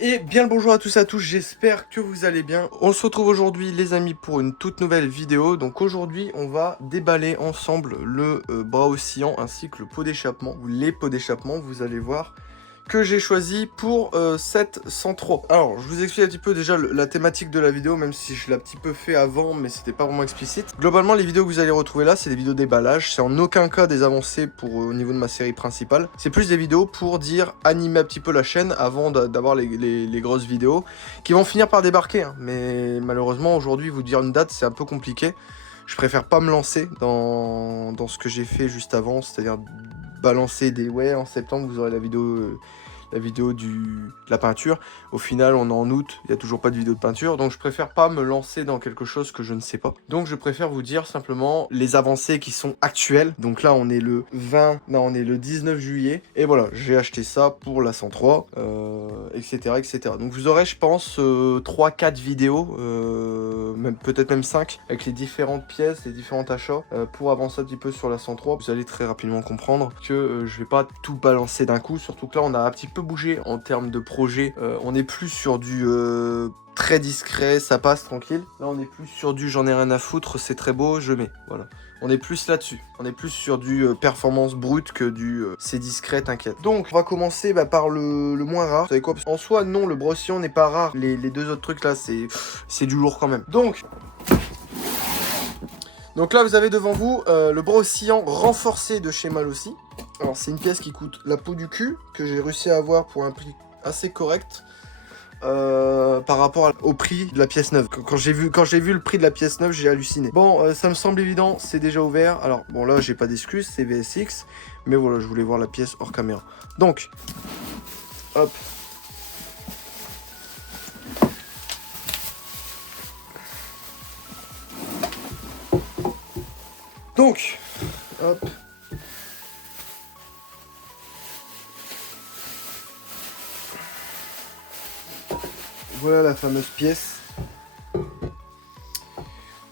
Et bien le bonjour à tous et à tous, j'espère que vous allez bien. On se retrouve aujourd'hui les amis pour une toute nouvelle vidéo. Donc aujourd'hui on va déballer ensemble le bras oscillant ainsi que le pot d'échappement, ou les pots d'échappement, vous allez voir, que j'ai choisi pour cette 103. Alors, je vous explique un petit peu déjà la thématique de la vidéo, même si je l'ai un petit peu fait avant, mais c'était pas vraiment explicite. Globalement, les vidéos que vous allez retrouver là, c'est des vidéos déballage. C'est en aucun cas des avancées pour au niveau de ma série principale. C'est plus des vidéos pour dire animer un petit peu la chaîne avant d'avoir les grosses vidéos qui vont finir par débarquer. Hein. Mais malheureusement, aujourd'hui, vous dire une date, c'est un peu compliqué. Je préfère pas me lancer dans ce que j'ai fait juste avant, c'est-à-dire balancer des ouais en septembre vous aurez la vidéo de la peinture. Au final, on est en août, il n'y a toujours pas de vidéo de peinture, donc je préfère pas me lancer dans quelque chose que je ne sais pas. Donc je préfère vous dire simplement les avancées qui sont actuelles. Donc là, on est le 20, non, on est le 19 juillet, et voilà, j'ai acheté ça pour la 103, etc., etc. Donc vous aurez, je pense, 3-4 vidéos, même peut-être même 5, avec les différentes pièces, les différents achats, pour avancer un petit peu sur la 103. Vous allez très rapidement comprendre que je vais pas tout balancer d'un coup, surtout que là, on a un petit peu bougé en termes de projet. On est plus sur du très discret, ça passe tranquille. Là, on est plus sur du j'en ai rien à foutre, c'est très beau, je mets. Voilà. On est plus là-dessus. On est plus sur du performance brute que du c'est discret, t'inquiète. Donc, on va commencer par le moins rare. Vous savez quoi? En soi, non, le brossillon n'est pas rare. Les deux autres trucs là, c'est du lourd quand même. Donc là, vous avez devant vous le brossillon renforcé de chez Malossi. Alors, c'est une pièce qui coûte la peau du cul, que j'ai réussi à avoir pour un prix assez correct par rapport au prix de la pièce neuve. Quand j'ai vu le prix de la pièce neuve, j'ai halluciné. Bon, ça me semble évident, c'est déjà ouvert. Alors, bon, là, j'ai pas d'excuses, c'est VSX. Mais voilà, je voulais voir la pièce hors caméra. Donc, hop. Donc, hop. Voilà la fameuse pièce.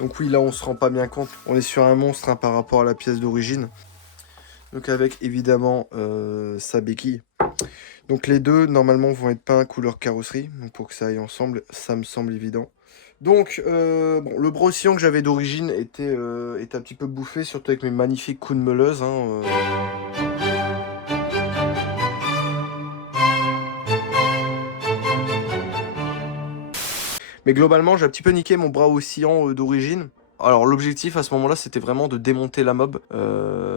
Donc oui, là, on se rend pas bien compte. On est sur un monstre hein, par rapport à la pièce d'origine. Donc avec, évidemment, sa béquille. Donc les deux, normalement, vont être peints couleur carrosserie. Donc pour que ça aille ensemble, ça me semble évident. Donc, bon, le brossillon que j'avais d'origine était un petit peu bouffé, surtout avec mes magnifiques coups de meuleuse. Hein, Mais globalement, j'ai un petit peu niqué mon bras oscillant d'origine. Alors l'objectif à ce moment-là, c'était vraiment de démonter la mob.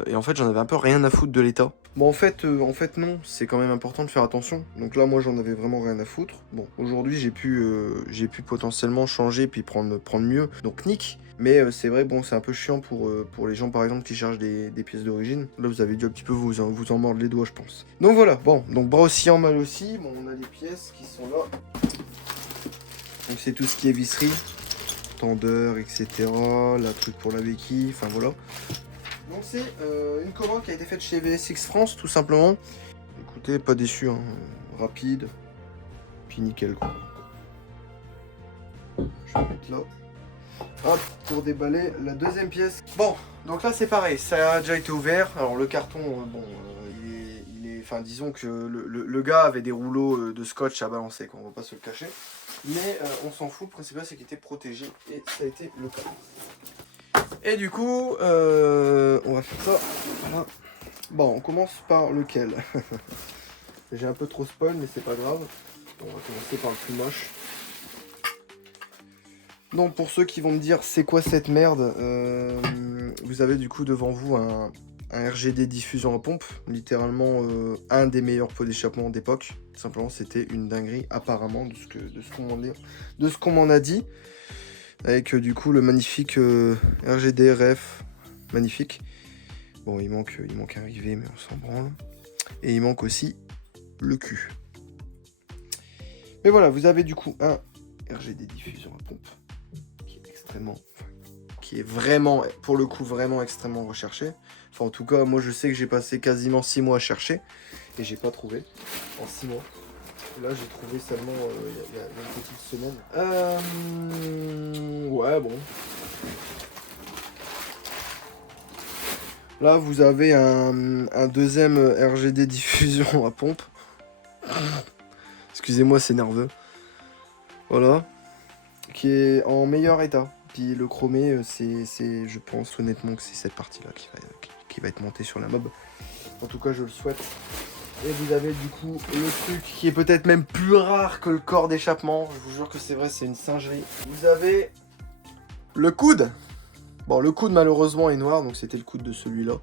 Et en fait, j'en avais un peu rien à foutre de l'état. Bon, en fait non, c'est quand même important de faire attention. Donc là, moi, j'en avais vraiment rien à foutre. Bon, aujourd'hui, j'ai pu potentiellement changer puis prendre mieux. Donc nique. Mais c'est vrai, bon, c'est un peu chiant pour les gens, par exemple, qui cherchent des pièces d'origine. Là, vous avez dû un petit peu vous en mordre les doigts, je pense. Donc voilà, bon, donc bras oscillant, mal aussi. Bon, on a les pièces qui sont là. Donc c'est tout ce qui est visserie, tendeur, etc. La truc pour la béquille, enfin voilà. Donc c'est une commande qui a été faite chez VSX France, tout simplement. Écoutez, pas déçu, hein. Rapide, puis nickel quoi. Je vais mettre là. Hop, pour déballer la deuxième pièce. Bon, donc là c'est pareil, ça a déjà été ouvert. Alors le carton, bon, enfin disons que le gars avait des rouleaux de scotch à balancer, quoi, on va pas se le cacher. Mais on s'en fout, le principal c'est qu'il était protégé et ça a été le cas. Et du coup, on va faire ça. Voilà. Bon, on commence par lequel? J'ai un peu trop spoil, mais c'est pas grave. On va commencer par le plus moche. Donc pour ceux qui vont me dire c'est quoi cette merde, vous avez du coup devant vous un RGD diffusion à pompe, littéralement un des meilleurs pots d'échappement d'époque. Simplement c'était une dinguerie apparemment de ce qu'on m'en a dit. Avec du coup le magnifique RGD RF, magnifique. Bon il manque un rivet mais on s'en branle. Et il manque aussi le cul. Mais voilà, vous avez du coup un RGD diffusion à pompe qui est vraiment, pour le coup, vraiment extrêmement recherché. Enfin, en tout cas, moi, je sais que j'ai passé quasiment 6 mois à chercher et j'ai pas trouvé en 6 mois. Là, j'ai trouvé seulement il y a une petite semaine. Ouais, bon. Là, vous avez un deuxième RGD diffusion à pompe. excusez-moi, c'est nerveux. Voilà. Qui est en meilleur état. Puis le chromé, je pense honnêtement que c'est cette partie-là qui va être montée sur la mob. En tout cas, je le souhaite. Et vous avez du coup le truc qui est peut-être même plus rare que le corps d'échappement. Je vous jure que c'est vrai, c'est une singerie. Vous avez le coude. Bon, le coude malheureusement est noir, donc c'était le coude de celui-là.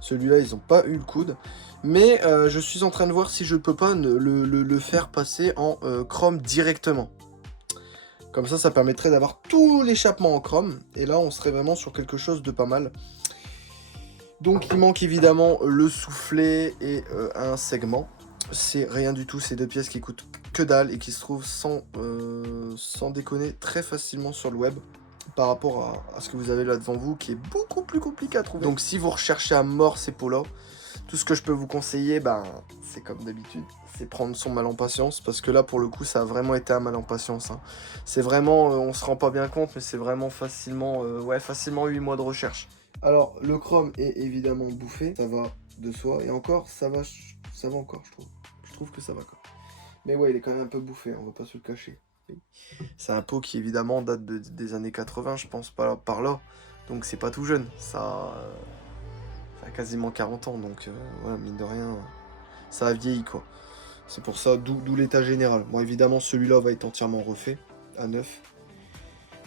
Celui-là, ils n'ont pas eu le coude. Mais je suis en train de voir si je peux pas le faire passer en chrome directement. Comme ça permettrait d'avoir tout l'échappement en chrome. Et là, on serait vraiment sur quelque chose de pas mal. Donc, il manque évidemment le soufflet et un segment. C'est rien du tout, c'est deux pièces qui coûtent que dalle et qui se trouvent sans déconner très facilement sur le web. Par rapport à ce que vous avez là devant vous, qui est beaucoup plus compliqué à trouver. Donc si vous recherchez à mort ces pots-là, tout ce que je peux vous conseiller, c'est comme d'habitude, c'est prendre son mal en patience, parce que là, pour le coup, ça a vraiment été un mal en patience. Hein. C'est vraiment, on se rend pas bien compte, mais c'est vraiment facilement 8 mois de recherche. Alors, le chrome est évidemment bouffé, ça va de soi, et encore, ça va encore, je trouve. Je trouve que ça va encore. Mais ouais, il est quand même un peu bouffé, on va pas se le cacher. C'est un pot qui évidemment date des années 80, je pense, par là. Donc c'est pas tout jeune, ça a quasiment 40 ans, donc voilà, mine de rien, ça a vieilli quoi. C'est pour ça, d'où l'état général. Bon, évidemment, celui-là va être entièrement refait, à neuf.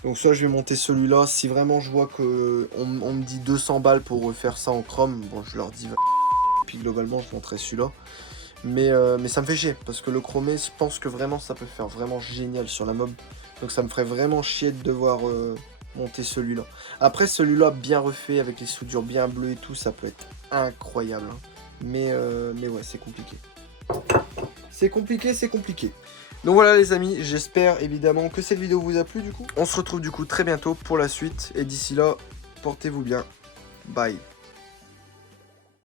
Donc soit je vais monter celui-là, si vraiment je vois que on me dit 200 balles pour refaire ça en chrome, bon, je leur dis, puis globalement, je monterai celui-là. Mais ça me fait chier, parce que le chromé, je pense que vraiment ça peut faire vraiment génial sur la mob. Donc ça me ferait vraiment chier de devoir monter celui-là. Après celui-là bien refait, avec les soudures bien bleues et tout, ça peut être incroyable. Hein. Mais ouais, c'est compliqué. C'est compliqué. Donc voilà les amis, j'espère évidemment que cette vidéo vous a plu du coup. On se retrouve du coup très bientôt pour la suite. Et d'ici là, portez-vous bien. Bye.